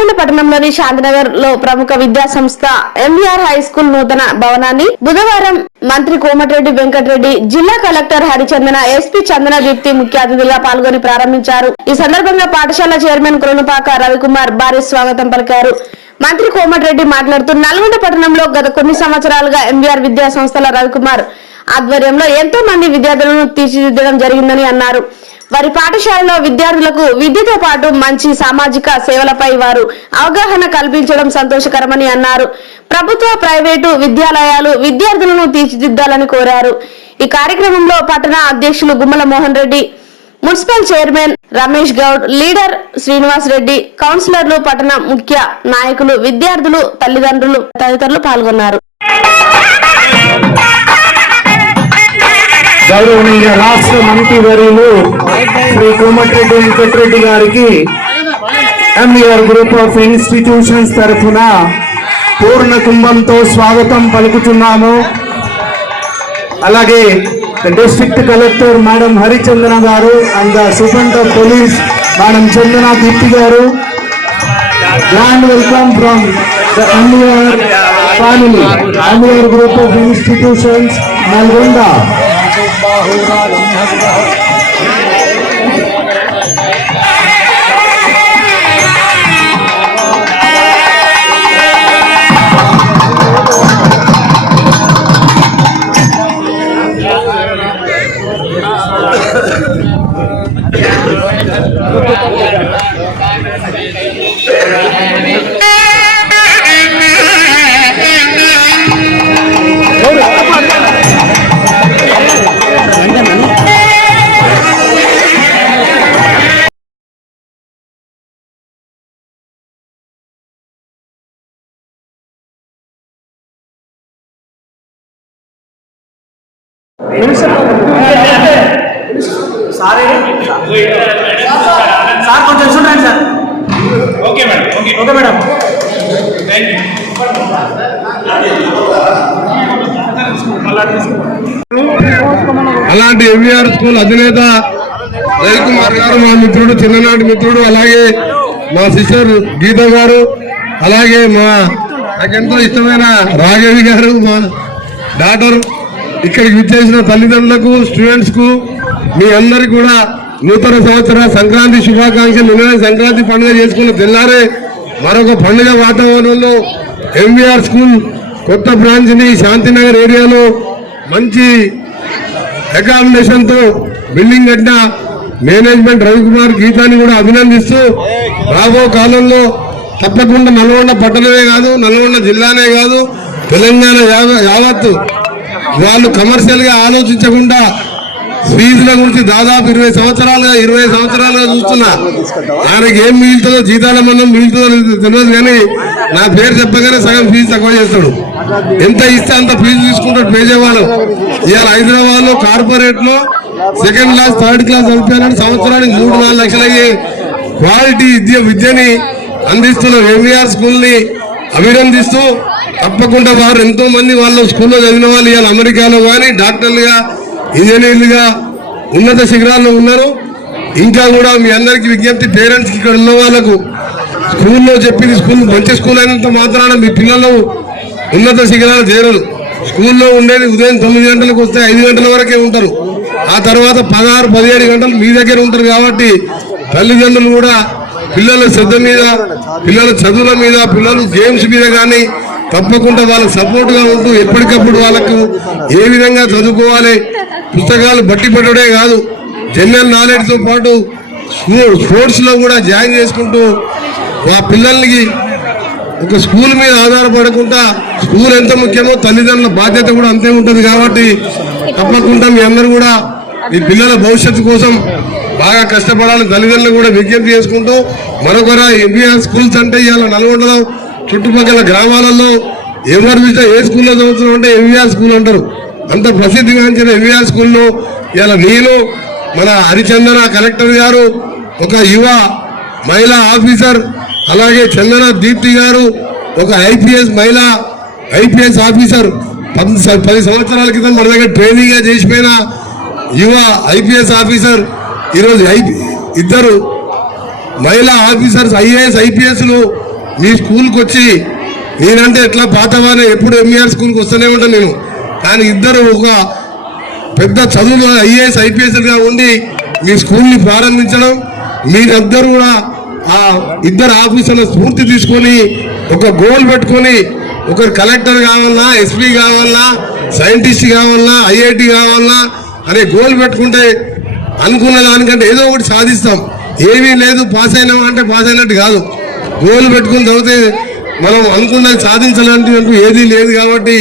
నల్గొండ పట్టణంలోని శాంతినగర్ లో ప్రముఖ విద్యా సంస్థ ఎంవీఆర్ హై స్కూల్ నూతన భవనాన్ని బుధవారం మంత్రి కోమటిరెడ్డి వెంకటరెడ్డి, జిల్లా కలెక్టర్ హరిచందన, ఎస్పీ చందన దీప్తి ముఖ్య అతిథులుగా పాల్గొని ప్రారంభించారు. ఈ సందర్భంగా పాఠశాల చైర్మన్ కొలనుపాక రవికుమార్ భారీ స్వాగతం పలికారు. మంత్రి కోమటిరెడ్డి మాట్లాడుతూ నల్గొండ పట్టణంలో గత కొన్ని సంవత్సరాలుగా ఎంవీఆర్ విద్యా సంస్థల రవికుమార్ ఆధ్వర్యంలో ఎంతో మంది విద్యార్థులను తీర్చిదిద్దడం జరిగిందని అన్నారు. వారి పాఠశాలలో విద్యార్థులకు విద్యతో పాటు మంచి సామాజిక సేవలపై వారు అవగాహన కల్పించడం సంతోషకరమని అన్నారు. ప్రభుత్వ, ప్రైవేటు విద్యాలయాలు విద్యార్థులను తీర్చిదిద్దాలని కోరారు. ఈ కార్యక్రమంలో పట్టణ అధ్యక్షులు Gummala Mohan Reddy, municipal chairman Ramesh Goud, leader Srinivas Reddy, కౌన్సిలర్లు, పట్టణ ముఖ్య నాయకులు, విద్యార్థులు, తల్లిదండ్రులు తదితరులు పాల్గొన్నారు. గౌరవనీయ రాష్ట్ర మంత్రివర్యులు శ్రీ కోమటిరెడ్డి వెంకటరెడ్డి గారికి ఎంవీఆర్ గ్రూప్ ఆఫ్ ఇన్స్టిట్యూషన్స్ తరఫున పూర్ణ కుంభంతో స్వాగతం పలుకుతున్నాము. అలాగే district collector madam Harichandana garu and the superintendent of police madam Chandana Deepti garu, grand welcome from the MVR family, MVR group of institutions Nalgonda. Sir కొంచెం చూడండి సార్. Okay madam, okay madam. అలాంటి ఎంవీఆర్ స్కూల్ అధినేత రవికుమార్ గారు, మా మిత్రుడు, చిన్ననాటి మిత్రుడు, అలాగే మా సిస్టర్ గీత గారు, అలాగే నాకెంతో ఇష్టమైన రాఘవి గారు, మా డాటర్, ఇక్కడికి విచ్చేసిన తల్లిదండ్రులకు, స్టూడెంట్స్ కు, మీ అందరికి కూడా నూతన సంవత్సర సంక్రాంతి శుభాకాంక్షలు. నిన్న సంక్రాంతి పండుగ చేసుకున్న తెల్లారే మరొక పండుగ వాతావరణంలో ఎంవీఆర్ స్కూల్ కొత్త బ్రాంచ్ ని శాంతినగర్ ఏరియాలో మంచి అకామిడేషన్ తో బిల్డింగ్ కట్టిన మేనేజ్మెంట్ రవికుమార్, గీతాన్ని కూడా అభినందిస్తూ రాబో కాలంలో తప్పకుండా నల్గొండ పట్టణమే కాదు, నల్గొండ జిల్లానే కాదు, తెలంగాణ యావత్తు వాళ్ళు కమర్షియల్ గా ఆలోచించకుండా ఫీజుల గురించి దాదాపు 20 సంవత్సరాలుగా చూస్తున్నా. ఆయనకి ఏం మిగులుతుందో, జీతాల మందం మిగులుతుందో తెలియదు, కానీ నా పేరు చెప్పగానే సగం ఫీజు తక్కువ చేస్తాడు. ఎంత ఇస్తే అంత ఫీజు తీసుకుంటాడు పేజేవాళ్ళు. ఇవాళ హైదరాబాద్ లో కార్పొరేట్ లో సెకండ్ క్లాస్, థర్డ్ క్లాస్ చదివాలని సంవత్సరానికి 3-4 లక్షలకి క్వాలిటీ విద్యని అందిస్తున్న ఎంవీఆర్ స్కూల్ ని అభినందిస్తూ, తప్పకుండా వారు ఎంతో మంది వాళ్ళ స్కూల్లో చదివిన వాళ్ళు ఇవాళ అమెరికాలో కానీ డాక్టర్లుగా, ఇంజనీర్లుగా ఉన్నత శిఖరాల్లో ఉన్నారు. ఇంకా కూడా మీ అందరికీ విజ్ఞప్తి, పేరెంట్స్కి ఇక్కడ ఉన్న వాళ్ళకు స్కూల్లో చెప్పింది స్కూల్ మంచి స్కూల్ అయినంత మాత్రాన మీ పిల్లలు ఉన్నత శిఖరాలు చేరరు. స్కూల్లో ఉండేది ఉదయం 9 గంటలకు వస్తే 5 గంటల వరకే ఉంటారు. ఆ తర్వాత 16-17 గంటలు మీ దగ్గర ఉంటారు. కాబట్టి తల్లిదండ్రులు కూడా పిల్లల శ్రద్ధ మీద, పిల్లల చదువుల మీద, పిల్లలు గేమ్స్ మీద కానీ తప్పకుండా వాళ్ళకి సపోర్ట్ గా ఉంటూ ఎప్పటికప్పుడు వాళ్ళకు ఏ విధంగా చదువుకోవాలి, పుస్తకాలు బట్టి పెట్టడే కాదు, జనరల్ నాలెడ్జ్ తో పాటు స్పోర్ట్స్ లో కూడా జాయిన్ చేసుకుంటూ ఆ పిల్లలకి ఒక స్కూల్ మీద ఆధారపడకుండా, స్కూల్ ఎంత ముఖ్యమో తల్లిదండ్రుల బాధ్యత కూడా అంతే ఉంటుంది. కాబట్టి తప్పకుండా మీ అందరూ కూడా మీ పిల్లల భవిష్యత్తు కోసం బాగా కష్టపడాలని తల్లిదండ్రులు కూడా విజ్ఞప్తి చేసుకుంటూ, మరొకరా ఎంవీఆర్ స్కూల్స్ అంటే ఇవాళ నల్గొండలో చుట్టుపక్కల గ్రామాలలో ఎవరు ఏ స్కూల్లో చదువుతున్నాం అంటే ఎంవీఆర్ స్కూల్ అంటారు. అంత ప్రసిద్ధిగాంచిన ఎంవీఆర్ స్కూల్లో ఇలా నేను, మన హరిచందన కలెక్టర్ గారు, ఒక యువ మహిళా ఆఫీసర్, అలాగే చందన దీప్తి గారు ఒక ఐపీఎస్ ఆఫీసర్ 10 సంవత్సరాల క్రితం మన దగ్గర ట్రైనింగ్ గా చేసిపోయిన యువ ఐపీఎస్ ఆఫీసర్, ఈరోజు ఇద్దరు మహిళా ఆఫీసర్స్ ఐఏఎస్ ఐపీఎస్లు మీ స్కూల్కి వచ్చి నేనంటే ఎట్లా పాతవానే ఎప్పుడు ఎంఈఆర్ స్కూల్కి వస్తూనే ఉంటాను నేను. కానీ ఇద్దరు ఒక పెద్ద చదువులో ఐఏఎస్ ఐపీఎస్గా ఉండి మీ స్కూల్ని ప్రారంభించడం, మీరందరూ కూడా ఆ ఇద్దరు ఆఫీసర్ల స్ఫూర్తి తీసుకొని ఒక గోల్ పెట్టుకొని ఒకరు కలెక్టర్ కావాలన్నా, ఎస్పీ కావాలన్నా, సైంటిస్ట్ కావాలన్నా, ఐఐటి కావాలన్నా అనే గోల్ పెట్టుకుంటే అనుకున్న దానికంటే ఏదో ఒకటి సాధిస్తాం. ఏమీ లేదు పాస్ అయినాం అంటే పాస్ అయినట్టు కాదు. గోల్ పెట్టుకుని చదివితే మనం అనుకున్నది సాధించాలంటే ఏదీ లేదు. కాబట్టి